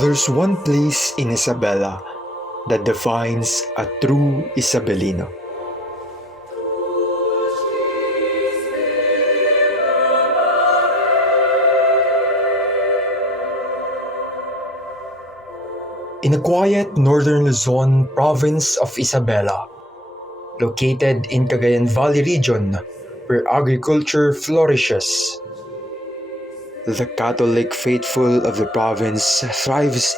There's one place in Isabela that defines a true Isabelino. In a quiet northern Luzon province of Isabela, located in Cagayan Valley region where agriculture flourishes, the Catholic faithful of the province thrives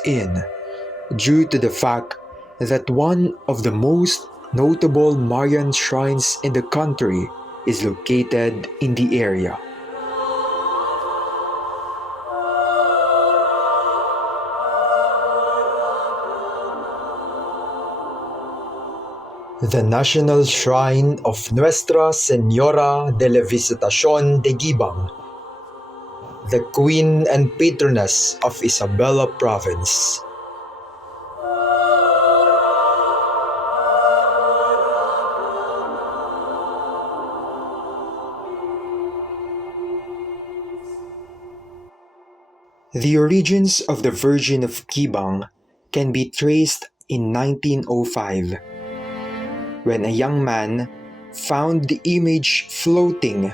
due to the fact that one of the most notable Marian shrines in the country is located in the area. The National Shrine of Nuestra Señora de la Visitacion de Guibang, the Queen and Patroness of Isabela Province. The origins of the Virgin of Guibang can be traced in 1905, when a young man found the image floating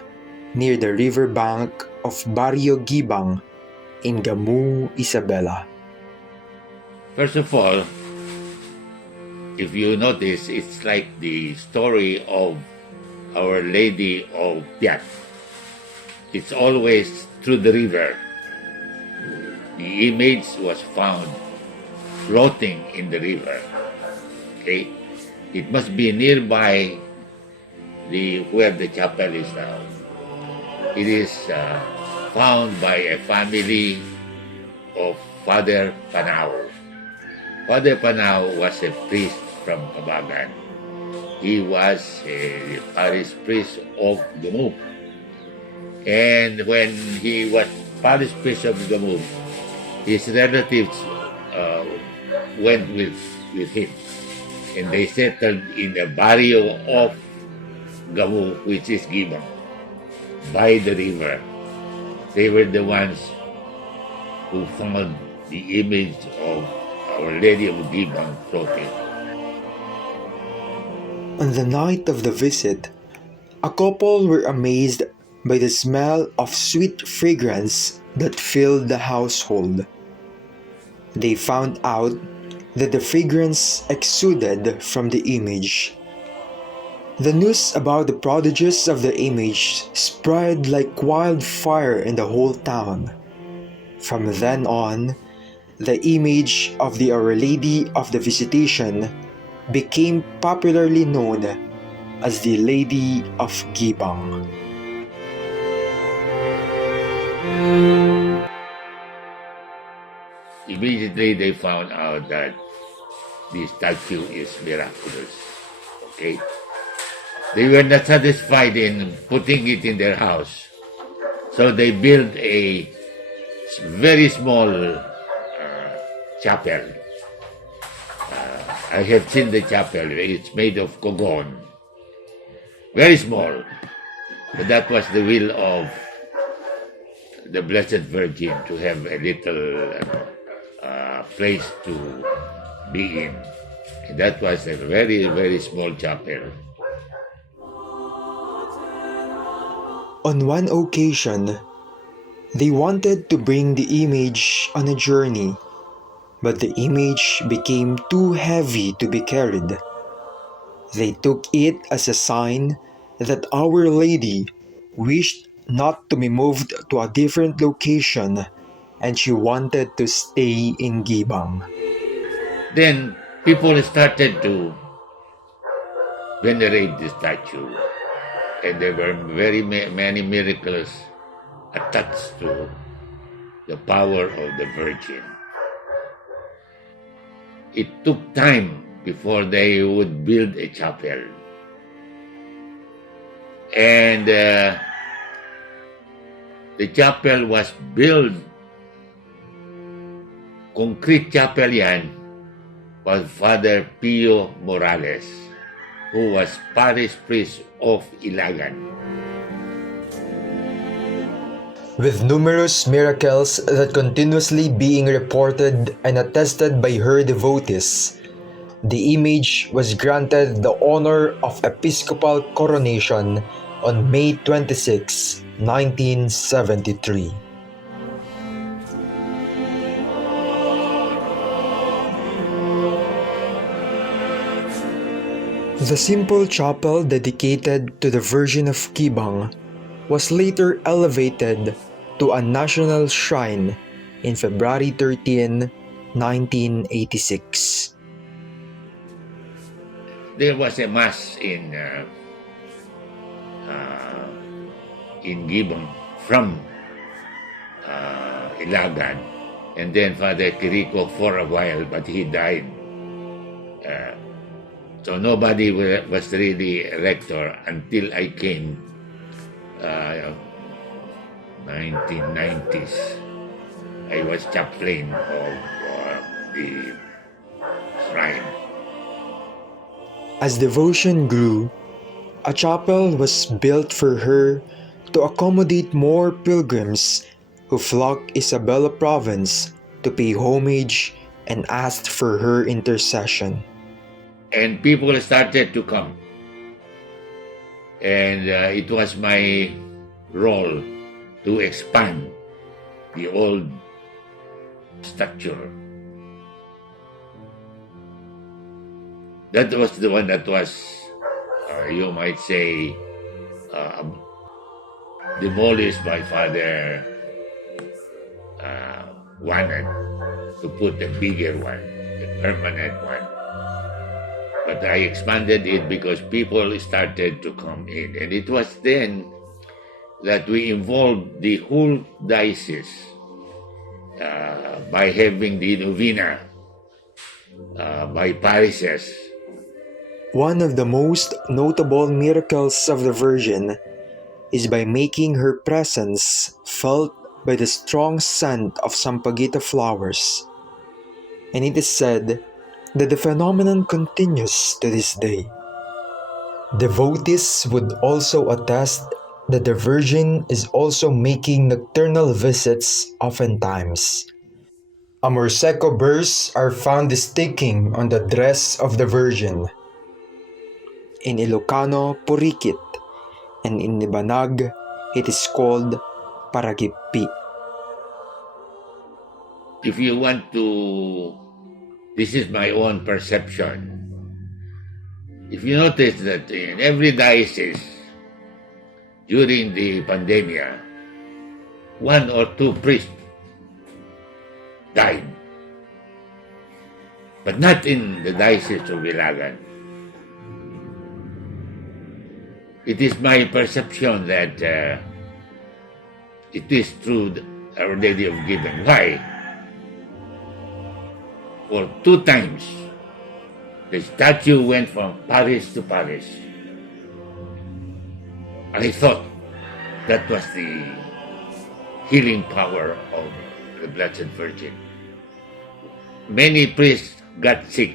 near the riverbank of Barrio Guibang in Gamu, Isabela. First of all, if you notice, it's like the story of Our Lady of Piat. It's always through the river. The image was found floating in the river. Okay? It must be nearby where the chapel is now. It is found by a family of Father Panao. Father Panao was a priest from Cabagan. He was a parish priest of Gamu. And when he was parish priest of Gamu, his relatives went with him. And they settled in a barrio of Gamu, which is Guibang, by the river. They were the ones who found the image of Our Lady of Guibang floating. On the night of the visit, a couple were amazed by the smell of sweet fragrance that filled the household. They found out that the fragrance exuded from the image. The news about the prodigies of the image spread like wildfire in the whole town. From then on, the image of the Our Lady of the Visitation became popularly known as the Lady of Guibang. Immediately they found out that the statue is miraculous. Okay. They were not satisfied in putting it in their house. So they built a very small chapel. I have seen the chapel. It's made of cogon. Very small. But that was the will of the Blessed Virgin to have a little place to be in. And that was a very, very small chapel. On one occasion, they wanted to bring the image on a journey, but the image became too heavy to be carried. They took it as a sign that Our Lady wished not to be moved to a different location and she wanted to stay in Guibang. Then people started to venerate the statue, and there were very many miracles attached to the power of the Virgin. It took time before they would build a chapel. And the chapel was built, concrete chapel yan, was Father Pio Morales, who was parish priest of Ilagan. With numerous miracles that continuously being reported and attested by her devotees, the image was granted the honor of episcopal coronation on May 26, 1973. The simple chapel dedicated to the Virgin of Guibang was later elevated to a national shrine in February 13, 1986. There was a mass in Guibang from Ilagan, and then Father Quirico for a while, but he died. So nobody was really rector until I came 1990s. I was chaplain of the shrine. As devotion grew, a chapel was built for her to accommodate more pilgrims who flocked Isabela province to pay homage and asked for her intercession. And people started to come. And it was my role to expand the old structure. That was the one that was, you might say, demolished by Father wanted to put a bigger one, a permanent one. But I expanded it because people started to come in. And it was then that we involved the whole diocese by having the novena by parishes. One of the most notable miracles of the Virgin is by making her presence felt by the strong scent of Sampaguita flowers. And it is said that the phenomenon continues to this day. Devotees would also attest that the Virgin is also making nocturnal visits oftentimes. A Morseco verse are found sticking on the dress of the Virgin. In Ilocano, Purikit, and in Libanag, it is called Paragipi. If you want to, this is my own perception. If you notice that in every diocese during the pandemia, one or two priests died, but not in the Diocese of Ilagan. It is my perception that it is through Our Lady of Guibang. Why? For 2 times, the statue went from parish to parish. I thought that was the healing power of the Blessed Virgin. Many priests got sick,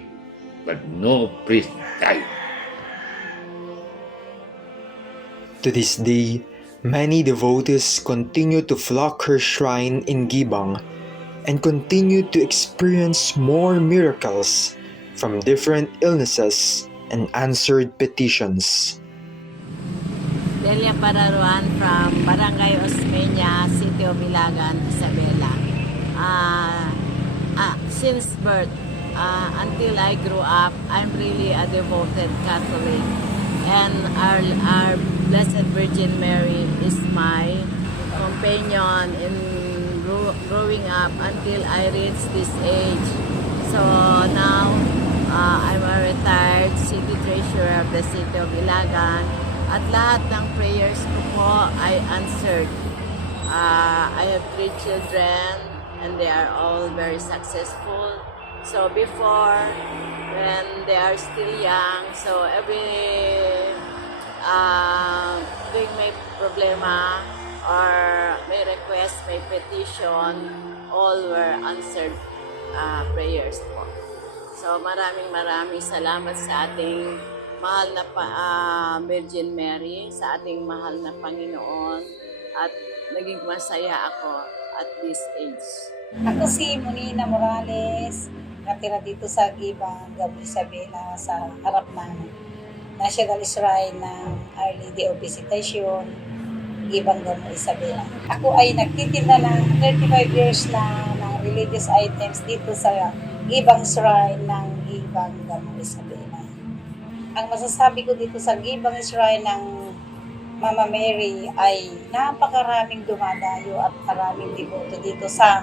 but no priest died. To this day, many devotees continue to flock her shrine in Guibang and continue to experience more miracles from different illnesses and answered petitions. Delia Pararuan from Barangay Osmeña, City of Ilagan, Isabela. Since birth until I grew up, I'm really a devoted Catholic, and our Blessed Virgin Mary is my companion in growing up until I reached this age. So now I'm a retired city treasurer of the City of Ilagan. At lahat ng prayers ko po ay answered. I have 3 children and they are all very successful. So before, when they are still young, so every tuwing may problema or may request, may petition, all were answered prayers po. So maraming salamat sa ating mahal na Virgin Mary, sa ating mahal na Panginoon, at naging masaya ako at this age. Ako si Monina Morales, natira dito sa Guibang, Gamo Isabela, sa harap ng National Shrine ng Our Lady of Visitation, Guibang, Gamo Isabela. Ako ay nagtitinda ng 35 years na ng religious items dito sa Guibang Shrine ng Guibang, Gamo Isabela. Ang masasabi ko dito sa Guibang Shrine ng Mama Mary ay napakaraming dumadayo at maraming devoto dito sa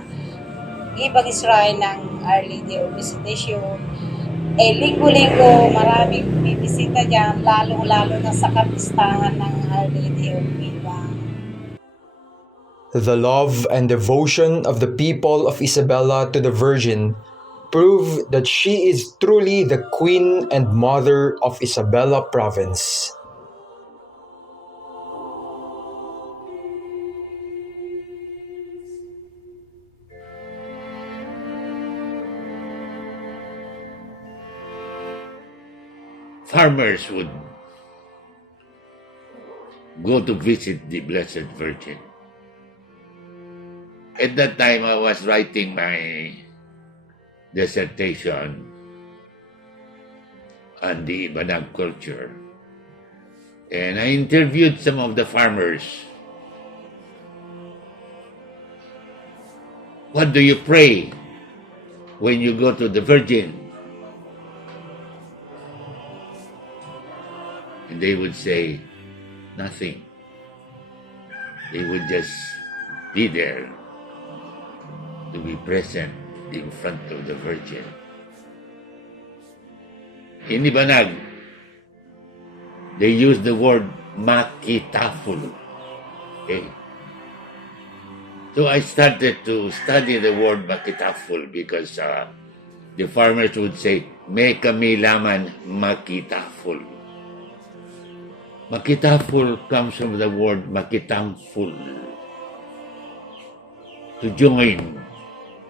Guibang Shrine ng Our Lady of Visitation. Linggo-linggo maraming bibisita dyan, lalong-lalo na sa kapistahan ng Our Lady of Guibang. The love and devotion of the people of Isabella to the Virgin prove that she is truly the Queen and Mother of Isabela Province. Farmers would go to visit the Blessed Virgin. At that time, I was writing my dissertation on the Banag culture. And I interviewed some of the farmers. What do you pray when you go to the Virgin? And they would say, nothing. They would just be there to be present in front of the Virgin. In Ibanag, they use the word makitaful. Okay? So I started to study the word makitaful because the farmers would say, may kami laman makitaful. Makitaful comes from the word makitamful. To join,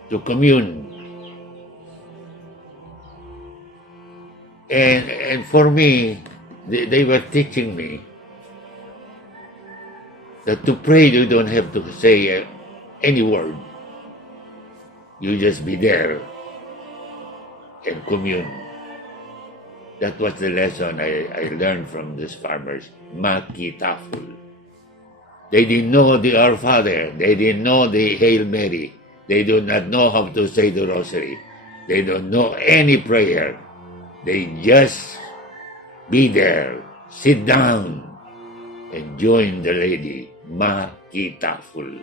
to commune. And for me, they were teaching me that to pray you don't have to say any word. You just be there and commune. That was the lesson I learned from these farmers. Makitaful. They didn't know the Our Father. They didn't know the Hail Mary. They do not know how to say the Rosary. They don't know any prayer. They just be there, sit down, and join the Lady. Makitaful.